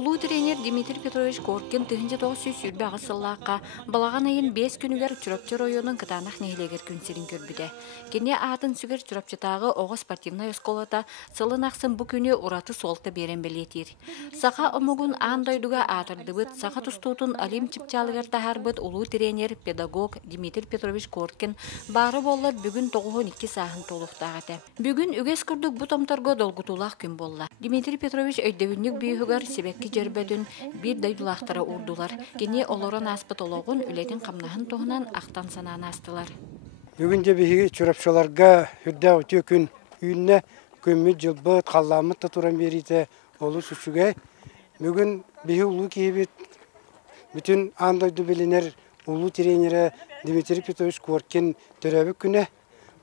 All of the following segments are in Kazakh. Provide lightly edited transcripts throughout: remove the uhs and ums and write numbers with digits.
Улуу тренер Дмитрий Петрович Коркин тыһынча тоҕус сүрбэ аҕысыллаакка балаган айын 5 күнүгер чурапчы районун кытаанах нехилегер күнсирин көрбүдэ. Кене аатын сүгер чурапчытаагы ого спортивная школата сылын аксын бу күнү ураты солта берен белетир. Саха омугун аан дойдуга аатырдыбыт, саха тустуутун Алим Чипчалыгар тахарбыт улуу тренер, педагог Дмитрий Петрович Коркин бары боллар бүгүн 9-2 сааһын толуктаагата. Бүгүн үгес курдук бу томторго долгутулаах күн болла. Дмитрий Петрович өйдөбүннүк бүйүгөр себекки жербедүн бир дайдулаахтара урдулар. Кене олорон аспыт ологун үлетин камнаһын туһунан актан санаан астылар. Бүгүн же биһиги чурапчыларга хүрдэ өтө күн үйүнне көмү жылбыт халламыт туран берите олу сүчүгө. Бүгүн биһи улуу киһибит бүтүн андойду билинер улуу тренери Дмитрий Петрович Коркин төрөбүк күнэ.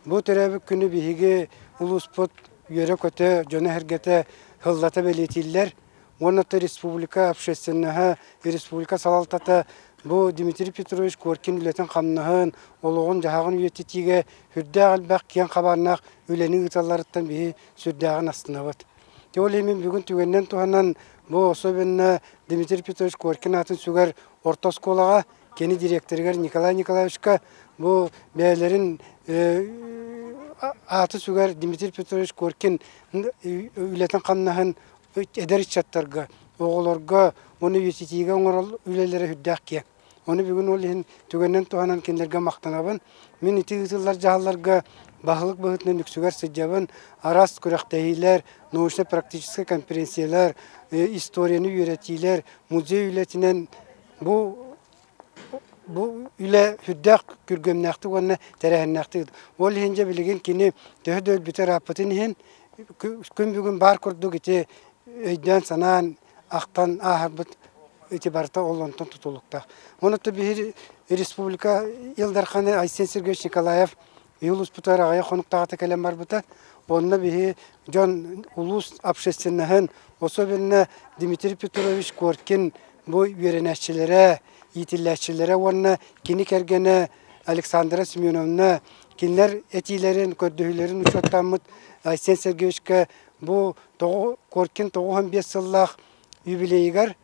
Бу төрөбүк күнү биһиги улуу спорт үйөрө көтө жона хергете хыллата белетиллер. Онаты республика общественного республика салалтата бу Дмитрий Петрович Коркин үлетен камнаһын ологон жахагын үйетитиге хүрдэ албак киен кабарнак үлени ыталларыттан биһи сүрдәгын астынабыт. Теолемин бүгүн түгеннен туһанан бу особенно Дмитрий Петрович Коркин атын сүгер орта школага кени директоргер Николай Николаевичка бу бәйләрин аты сүгер Дмитрий Петрович Коркин үлетен камнаһын эдер чаттарга оголорга оны үйетитиге оңорол үлелере хүрдәкке. Оны бүгүн ол түгеннен туһанан кендерге мактанабын. Мен ити ытыллар жаһалларга бахылык быһытны нүксүгер сыджабын, арас күрәктәһиләр, научно-практический конференциялар, историяны үйрәтиләр, музей үлетинен бу үле хүрдәк күргәмнәхте гына тәрәһнәхте. Ол хинҗе билеген кини төһдөл битер апатын хин күн бүгүн бар курдук ите өйдән санан актан ахарбыт итибарта олонтон тутулукта. Онуты бир республика Илдарханы Айсен Сергеевич Николаев Юлус Путарагая хонуктагы келем бар бута. Онна бир жон улус общественныхын особенно Дмитрий Петрович Коркин бу үйренәччеләре, итилләччеләре онна кини кергәне Александра Семеновна кинләр этиләрен көрдөһүләрен учоттамыт Айсен Сергеевичка бу Коркин 95 сыллах юбилейгар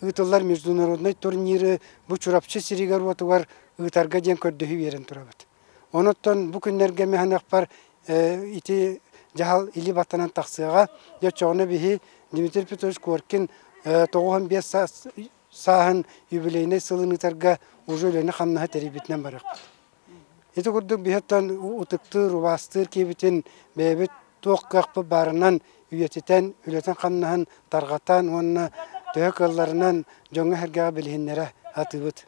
ытыллар международный турниры бу чурапчы сиригер отугар ытарга ден көрдөһү берен турабыт. Оноттон бу күннәргә механак бар ити жахал или батанан таксыга жочоны биһи Дмитрий Петрович Коркин 95 саһын юбилейне сылын ытарга уже лене хамна терибитнен барак. Ити курдук бихаттан утыктыр, убастыр кебитин бебит тоққақпы барынан үйететен, үлетен қамнаһын тарғатан, онына төһөкалларынан жоңа хәргәгә билһиннәре атыбыт.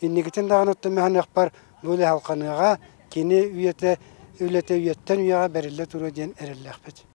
Иннигитен даган отты механак бар бүле халканыга кини үлете үйеттен уяга бериле туру ден эрелләхбет.